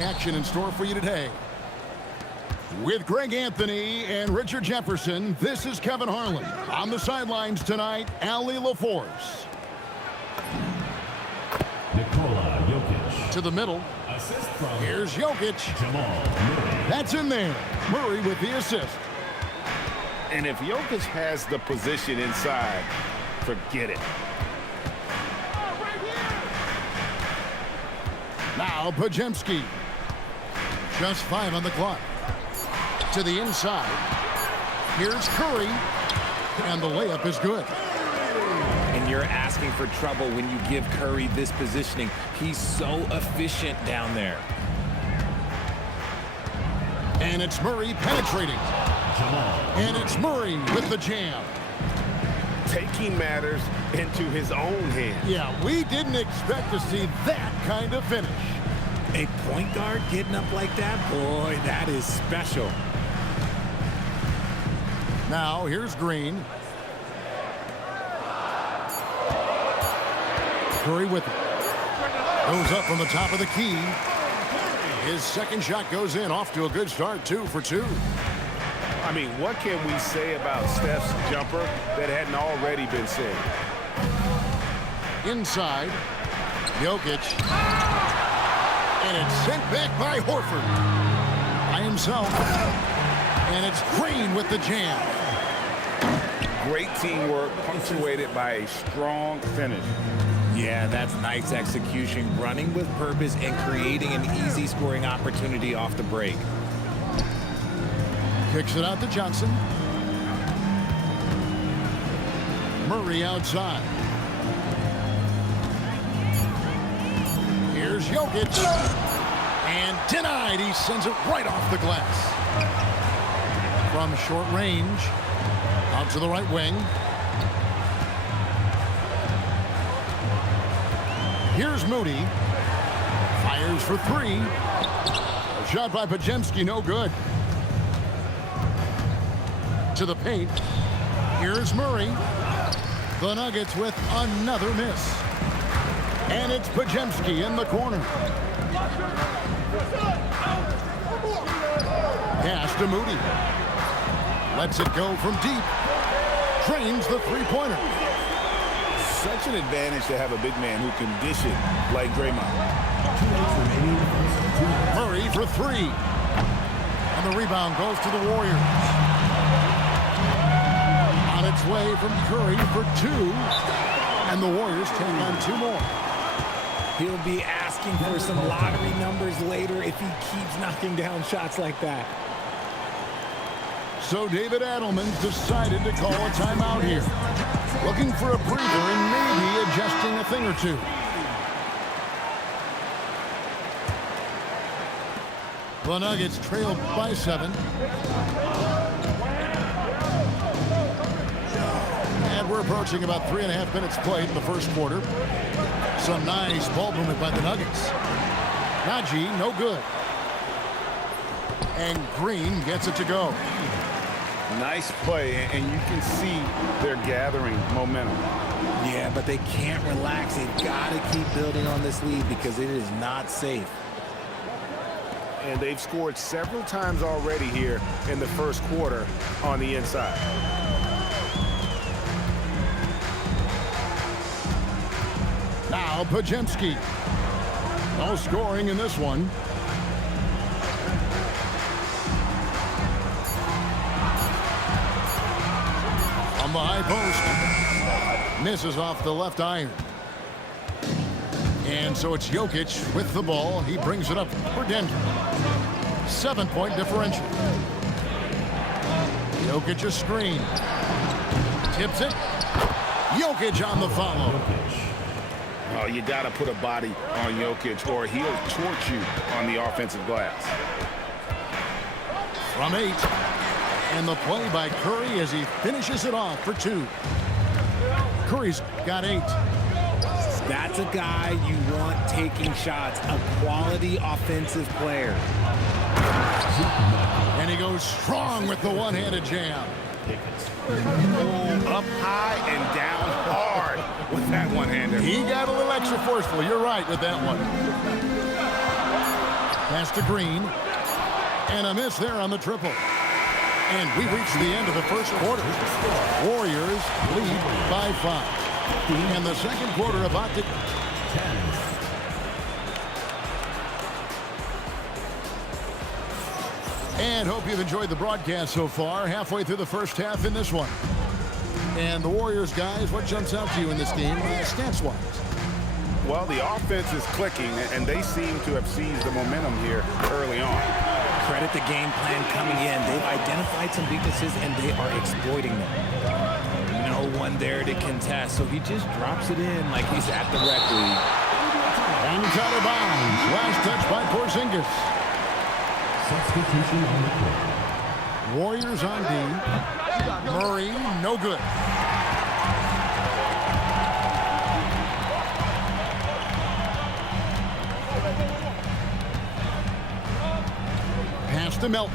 Action in store for you today. With Greg Anthony and Richard Jefferson, this is Kevin Harlan. On the sidelines tonight, Ali LaForce. Nikola Jokic. To the middle. Assist from Here's Jokic. Jamal Murray. That's in there. Murray with the assist. And if Jokic has the position inside, forget it. Now Podziemski. Just 5 on the clock. To the inside. Here's Curry. And the layup is good. And you're asking for trouble when you give Curry this positioning. He's so efficient down there. And it's Murray penetrating. And it's Murray with the jam. Taking matters into his own hands. Yeah, we didn't expect to see that kind of finish. A point guard getting up like that, boy, that is special. Now, here's Green. Curry with it. Goes up from the top of the key. His second shot goes in, off to a good start, 2 for 2. I mean, what can we say about Steph's jumper that hadn't already been said? Inside, Jokic. And it's sent back by Horford. By himself. And it's Green with the jam. Great teamwork punctuated by a strong finish. Yeah, that's nice execution, running with purpose and creating an easy scoring opportunity off the break. Kicks it out to Johnson. Murray outside. Here's Jokic. And denied. He sends it right off the glass. From short range. Out to the right wing. Here's Moody. Fires for 3. A shot by Podziemski, no good. To the paint. Here's Murray. The Nuggets with another miss. And it's Podziemski in the corner. Pass to Moody. Lets it go from deep. Drains the three-pointer. Such an advantage to have a big man who can dish it like Draymond. Murray for 3. And the rebound goes to the Warriors. On its way from Curry for 2. And the Warriors take on 2 more. He'll be asking for some lottery numbers later if he keeps knocking down shots like that. So David Adelman decided to call a timeout here. Looking for a breather and maybe adjusting a thing or two. The Nuggets trailed by 7. And we're approaching about 3.5 minutes played in the first quarter. Some nice ball movement by the Nuggets. Najee, no good. And Green gets it to go. Nice play, and you can see they're gathering momentum. Yeah, but they can't relax. They've got to keep building on this lead because it is not safe. And they've scored several times already here in the first quarter on the inside. Now Podziemski. No scoring in this one. On the high post. Misses off the left iron. And so it's Jokic with the ball. He brings it up for Denver. 7-point differential. Jokic a screen. Tips it. Jokic on the follow. Oh, you got to put a body on Jokic or he'll torch you on the offensive glass. From 8. And the play by Curry as he finishes it off for 2. Curry's got 8. That's a guy you want taking shots, a quality offensive player. And he goes strong with the one-handed jam. Up high and down hard with that one-hander. He got a little extra forceful. You're right with that one. Pass to Green. And a miss there on the triple. And we reach the end of the first quarter. Warriors lead by 5. And the second quarter about to... 10. And hope you've enjoyed the broadcast so far. Halfway through the first half in this one. And the Warriors, guys, what jumps out to you in this game, stats-wise? Well, the offense is clicking, and they seem to have seized the momentum here early on. Credit the game plan coming in. They've identified some weaknesses, and they are exploiting them. No one there to contest, so he just drops it in like he's at the rec league. And it's out of bounds. Last touch by Porzingis. Substitution on the court. Warriors on D. Murray, no good. Pass to Melton.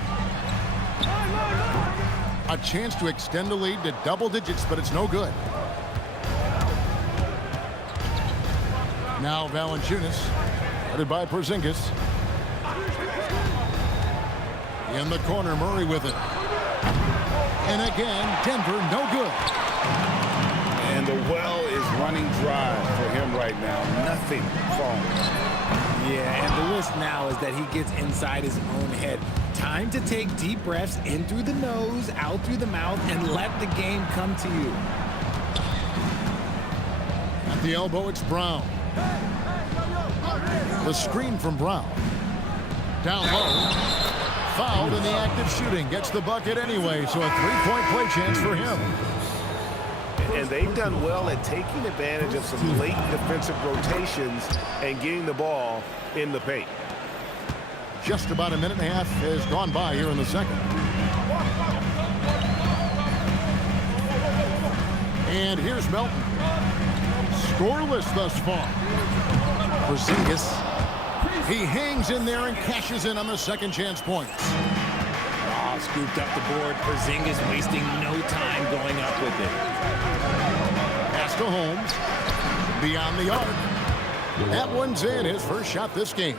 A chance to extend the lead to double digits, but it's no good. Now Valanciunas, headed by Porzingis. In the corner, Murray with it. And again, Denver, no good. And the well is running dry for him right now. Nothing falling. Yeah, and the risk now is that he gets inside his own head. Time to take deep breaths in through the nose, out through the mouth, and let the game come to you. At the elbow, it's Brown. The screen from Brown. Down low. Fouled in the act of shooting. Gets the bucket anyway, so a three-point play chance for him. And they've done well at taking advantage of some late defensive rotations and getting the ball in the paint. Just about a minute and a half has gone by here in the second. And here's Melton. Scoreless thus far. Porzingis. He hangs in there and cashes in on the second chance points. Oh, scooped up the board. Porzingis wasting no time going up with it. Pass to Holmes. Beyond the arc. That one's in. His first shot this game.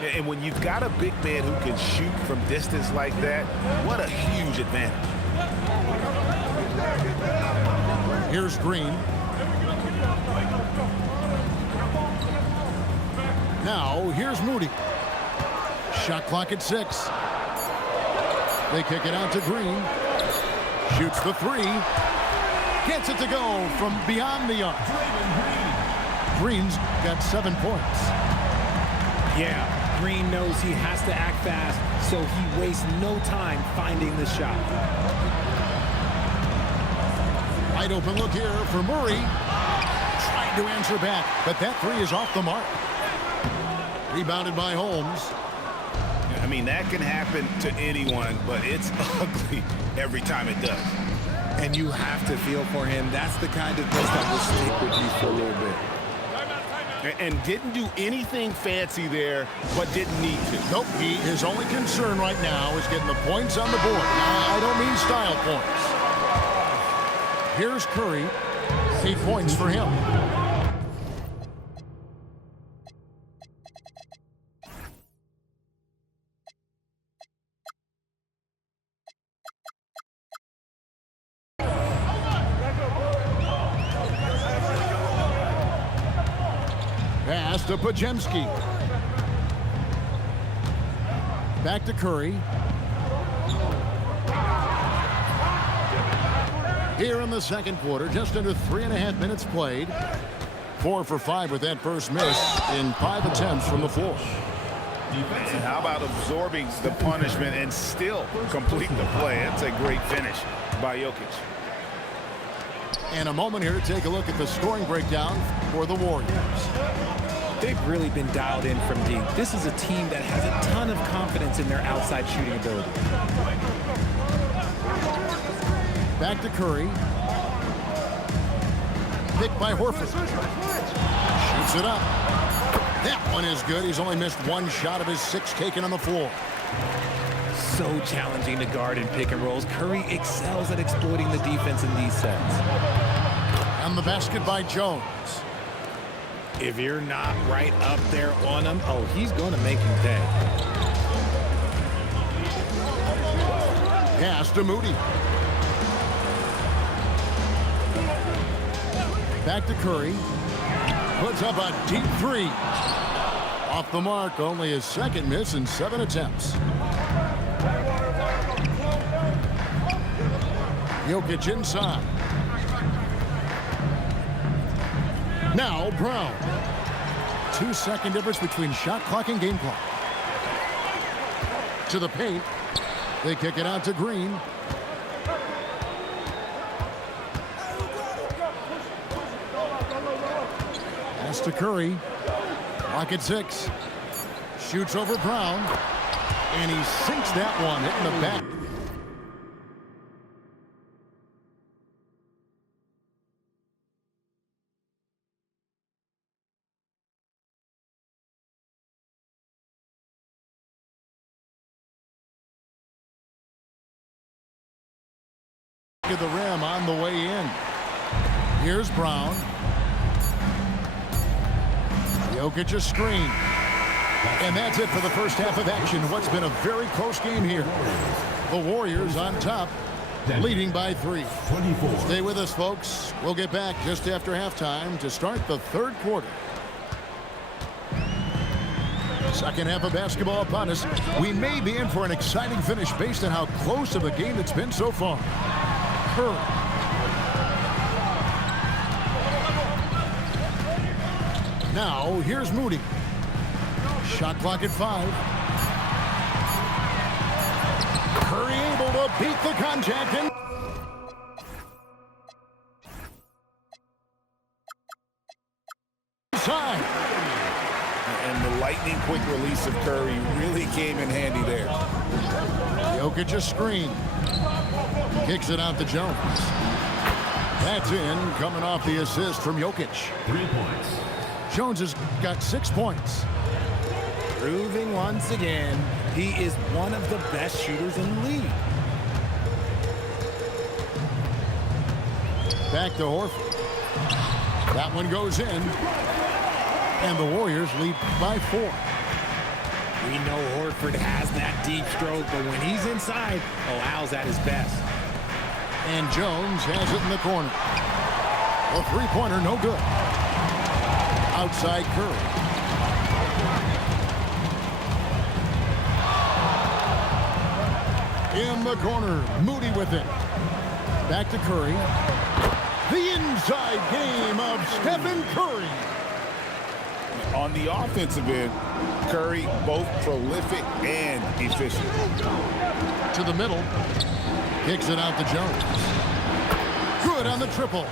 And when you've got a big man who can shoot from distance like that, what a huge advantage. Here's Green. Now, here's Moody. Shot clock at 6. They kick it out to Green. Shoots the 3. Gets it to go from beyond the arc. Green's got 7 points. Yeah, Green knows he has to act fast, so he wastes no time finding the shot. Wide open look here for Murray. Trying to answer back, but that 3 is off the mark. Rebounded by Holmes. I mean, that can happen to anyone, but it's ugly every time it does. And you have to feel for him. That's the kind of miss that will stick with you for a little bit. And didn't do anything fancy there, but didn't need to. Nope, his only concern right now is getting the points on the board. Now, I don't mean style points. Here's Curry. 8 points for him. Pass to Podziemski. Back to Curry. Here in the second quarter, just under 3.5 minutes played. 4 for 5 with that first miss in 5 attempts from the floor. And how about absorbing the punishment and still complete the play? That's a great finish by Jokic. And a moment here to take a look at the scoring breakdown for the Warriors. They've really been dialed in from deep. This is a team that has a ton of confidence in their outside shooting ability. Back to Curry. Picked by Horford. Shoots it up. That one is good. He's only missed 1 shot of his 6 taken on the floor. So challenging to guard in pick and rolls. Curry excels at exploiting the defense in these sets. And the basket by Jones. If you're not right up there on him, oh, he's going to make you pay. Pass to Moody. Back to Curry. Puts up a deep three. Off the mark, only his second miss in 7 attempts. Jokic inside. Now Brown. 2-second difference between shot clock and game clock. To the paint. They kick it out to Green. Pass to Curry. Lock at 6. Shoots over Brown. And he sinks that one, hitting the back. To the rim on the way in. Here's Brown. Jokic a screen. And that's it for the first half of action. What's been a very close game here. The Warriors on top, leading by 3. 24. Stay with us, folks. We'll get back just after halftime to start the third quarter. Second half of basketball upon us. We may be in for an exciting finish based on how close of a game it's been so far. Curry. Now, here's Moody. Shot clock at 5. Curry able to beat the contact. Inside. And the lightning quick release of Curry really came in handy there. Jokic a screen. Kicks it out to Jones. That's in, coming off the assist from Jokic. 3 points. Jones has got 6 points. Proving once again, he is one of the best shooters in the league. Back to Horford. That one goes in. And the Warriors lead by 4. We know Horford has that deep stroke, but when he's inside, oh, Al's at his best. And Jones has it in the corner. A three-pointer, no good. Outside Curry. In the corner, Moody with it. Back to Curry. The inside game of Stephen Curry. On the offensive end, Curry both prolific and efficient. To the middle. Kicks it out to Jones. Good on the triple.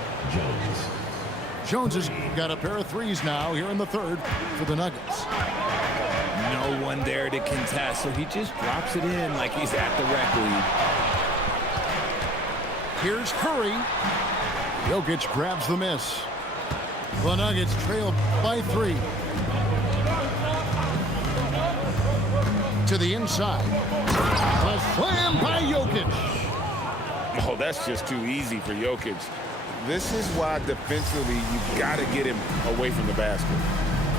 Jones has got a pair of threes now here in the third for the Nuggets. No one there to contest, so he just drops it in like he's at the rec league. Here's Curry. Jokic grabs the miss. The Nuggets trail by 3. To the inside. A slam by Jokic. Oh, that's just too easy for Jokic. This is why defensively you've got to get him away from the basket.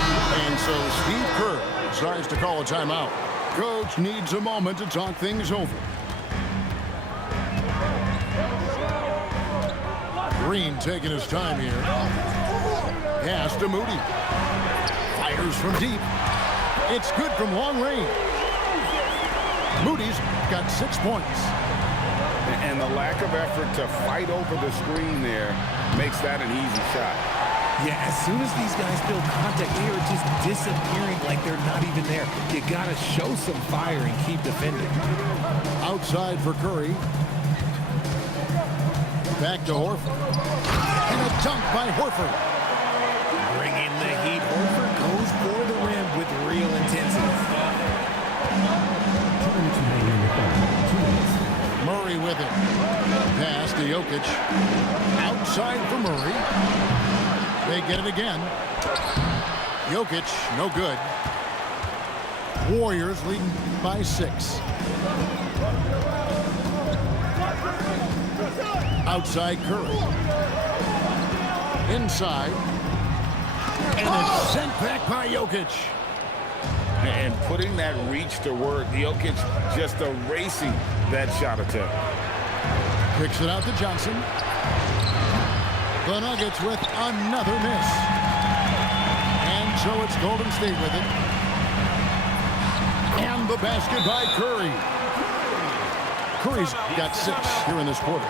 And so Steve Kerr decides to call a timeout. Coach needs a moment to talk things over. Green taking his time here. Pass to Moody. Fires from deep. It's good from long range. Moody's got 6 points. And the lack of effort to fight over the screen there makes that an easy shot. Yeah, as soon as these guys build contact, they are just disappearing like they're not even there. You got to show some fire and keep defending. Outside for Curry. Back to Horford. And a dunk by Horford. Bringing the heat. Horford goes for the rim with real intensity. Murray with it. Pass to Jokic. Outside for Murray. They get it again. Jokic, no good. Warriors leading by 6. Outside Curry. Inside. And it's sent back by Jokic. And putting that reach to work, Jokic just erasing that shot attempt. Kicks it out to Johnson. The Nuggets with another miss. And so it's Golden State with it. And the basket by Curry. Curry's got 6 here in this quarter.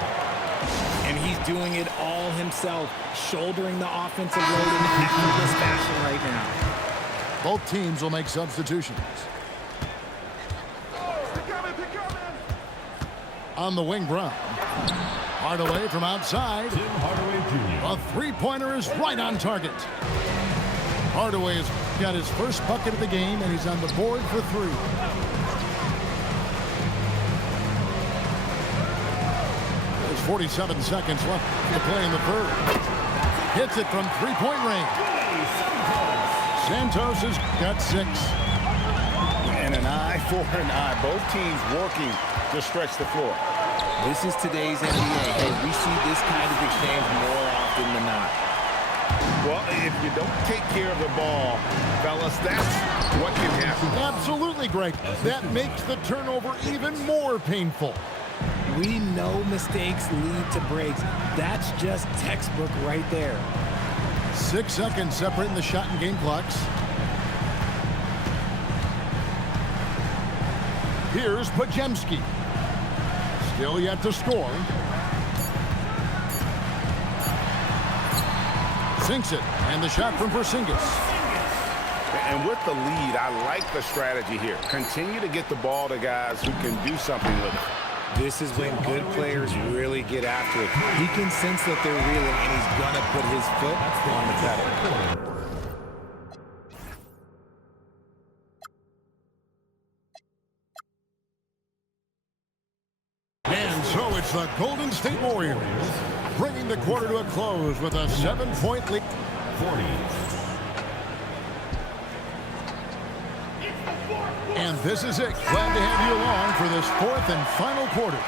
And he's doing it all himself, shouldering the offensive load in an effortless fashion right now. Both teams will make substitutions. On the wing, Brown. Hardaway from outside. Tim Hardaway Jr. A three-pointer is right on target. Hardaway has got his first bucket of the game, and he's on the board for 3. There's 47 seconds left to play in the third. Hits it from three-point range. Santos has got 6. And an eye for an eye. Both teams working to stretch the floor. This is today's NBA. Hey, we see this kind of exchange more often than not. Well, if you don't take care of the ball, fellas, that's what can happen. Absolutely, Greg. That makes the turnover even more painful. We know mistakes lead to breaks. That's just textbook right there. 6 seconds separating the shot and game clocks. Here's Podziemski. Still yet to score. Sinks it, and the shot from Porzingis. And with the lead, I like the strategy here. Continue to get the ball to guys who can do something with it. This is when good players really get after it. He can sense that they're reeling, and he's going to put his foot on the pedal. And so it's the Golden State Warriors bringing the quarter to a close with a 7-point lead. 40. And this is it. Glad to have you along for this 4th and final quarter.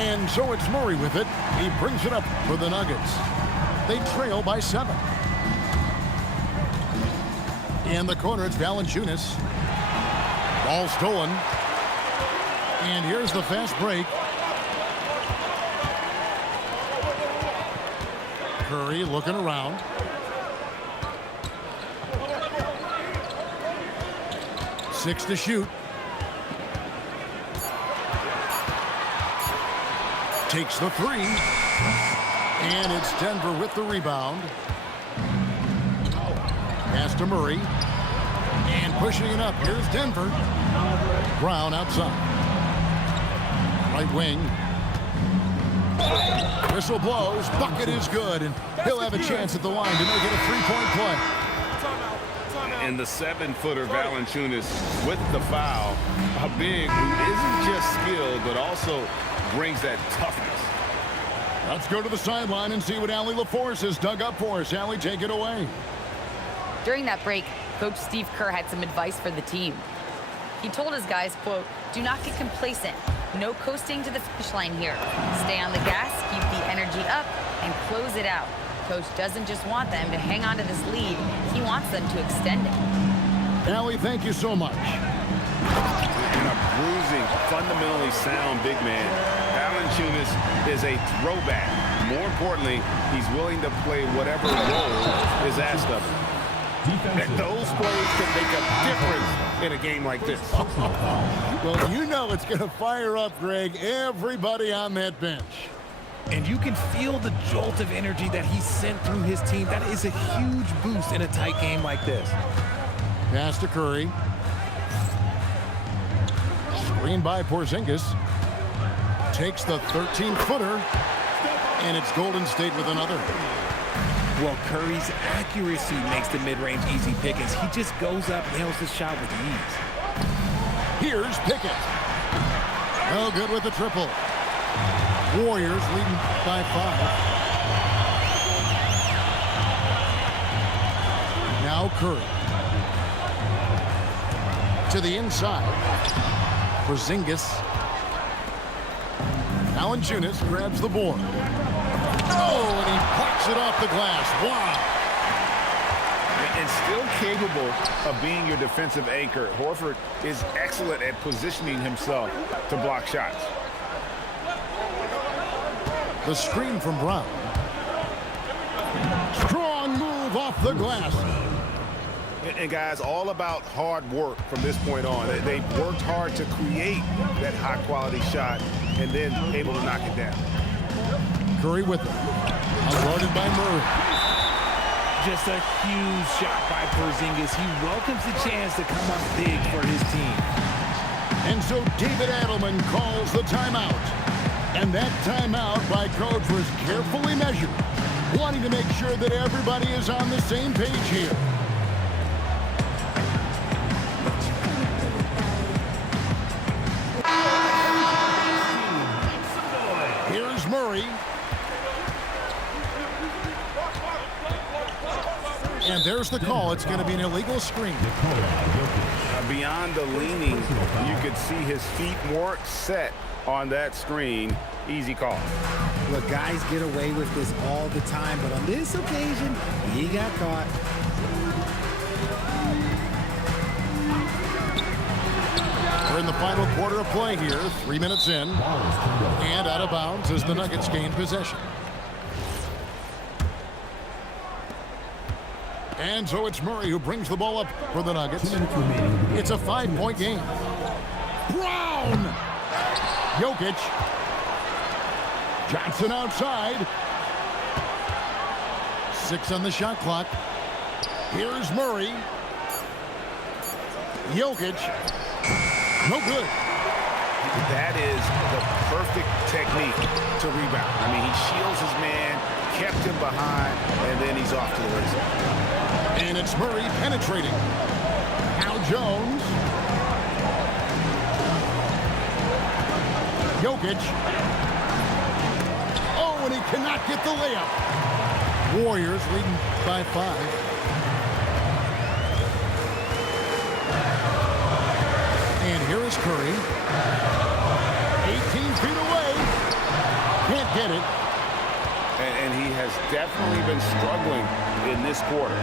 And so it's Murray with it. He brings it up for the Nuggets. They trail by 7. In the corner, it's Valanciunas. Ball stolen. And here's the fast break. Curry looking around. Six to shoot. Takes the 3. And it's Denver with the rebound. Pass to Murray. And pushing it up. Here's Denver. Brown outside. Right wing. Whistle blows. Bucket is good. And he'll have a chance at the line to make it a 3-point play. And the 7-footer Valanciunas with the foul. A big who isn't just skilled, but also brings that toughness. Let's go to the sideline and see what Allie LaForce has dug up for us. Allie, take it away. During that break, Coach Steve Kerr had some advice for the team. He told his guys, quote, "Do not get complacent. No coasting to the finish line here. Stay on the gas, keep the energy up, and close it out." Coach doesn't just want them to hang on to this lead. He wants them to extend it. Allie, thank you so much. And a bruising, fundamentally sound big man. Valanciunas is a throwback. More importantly, he's willing to play whatever role is asked of him. And those plays can make a difference in a game like this. Well, you know it's going to fire up, Greg, everybody on that bench. And you can feel the jolt of energy that he sent through his team. That is a huge boost in a tight game like this. Pass to Curry. Screen by Porzingis. Takes the 13-footer. And it's Golden State with another. Well, Curry's accuracy makes the mid-range easy pickings. He just goes up, nails the shot with ease. Here's Pickett. No good with the triple. Warriors leading by 5. Now Curry. To the inside. Porzingis. Valanciunas grabs the board. Oh, and he parks it off the glass. Wow. and still capable of being your defensive anchor. Horford is excellent at positioning himself to block shots. The screen from Brown. Strong move off the glass. And guys, all about hard work from this point on. They worked hard to create that high-quality shot and then able to knock it down. Curry with it. Guarded by Murray. Just a huge shot by Porzingis. He welcomes the chance to come up big for his team. And so David Adelman calls the timeout. And that timeout by Coach was carefully measured, wanting to make sure that everybody is on the same page here. Here's Murray. And there's the call. It's going to be an illegal screen. Beyond the leaning, you could see his feet weren't set on that screen. Easy call. Look, guys get away with this all the time, but on this occasion, he got caught. We're in the final quarter of play here, 3 minutes in. And out of bounds as the Nuggets gain possession. And so it's Murray who brings the ball up for the Nuggets. It's a 5-point game. Brown! Jokic. Johnson outside. 6 on the shot clock. Here's Murray. Jokic. No good. That is the perfect technique to rebound. I mean, he shields his man, kept him behind, and then he's off to the races. And it's Murray penetrating. Al Jones. Jokic. Oh, and he cannot get the layup. Warriors leading by 5. And here is Curry. 18 feet away. Can't get it. And he has definitely been struggling in this quarter.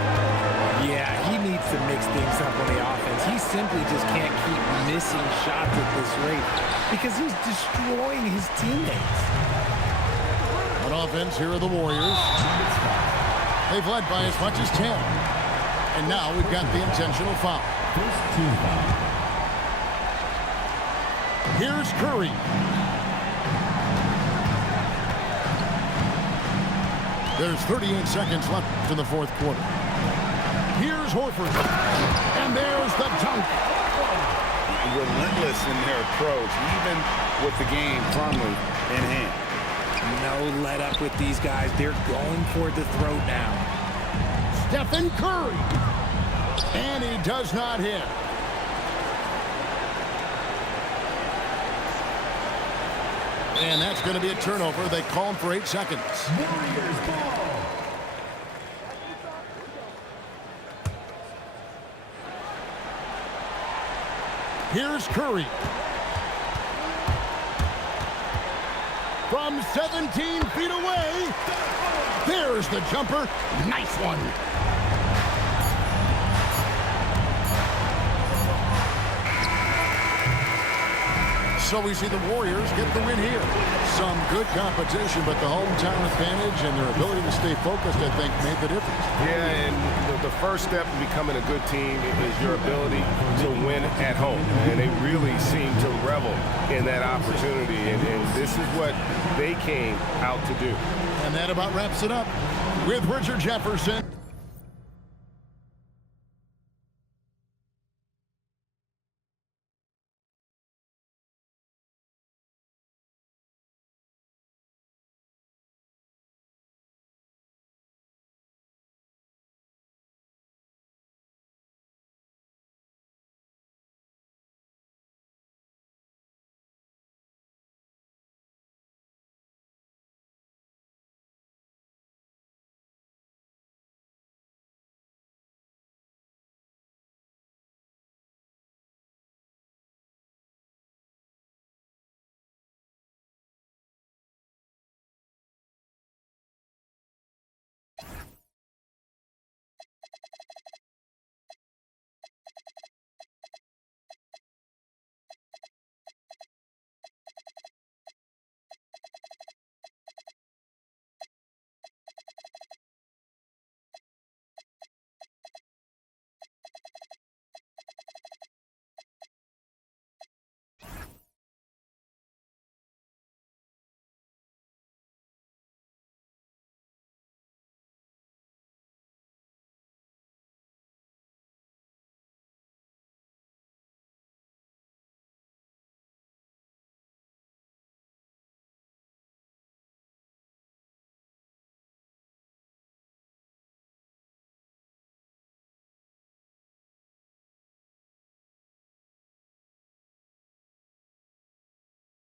Yeah, he needs to mix things up on the offense. He simply just can't keep missing shots at this rate because he's destroying his teammates. On offense, here are the Warriors. They've led by as much as 10. And now we've got the intentional foul. Here's Curry. There's 38 seconds left in the fourth quarter. Here's Horford. And there's the dunk. Relentless in their approach, even with the game firmly in hand. No let up with these guys. They're going for the throat now. Stephen Curry. And he does not hit. And that's going to be a turnover. They call him for 8 seconds. Warriors ball. Here's Curry. From 17 feet away. There's the jumper. Nice one. So we see the Warriors get the win here. Some good competition, but the hometown advantage and their ability to stay focused, I think, made the difference. Yeah, and the first step in becoming a good team is your ability to win at home. And they really seem to revel in that opportunity. And this is what they came out to do. And that about wraps it up with Richard Jefferson.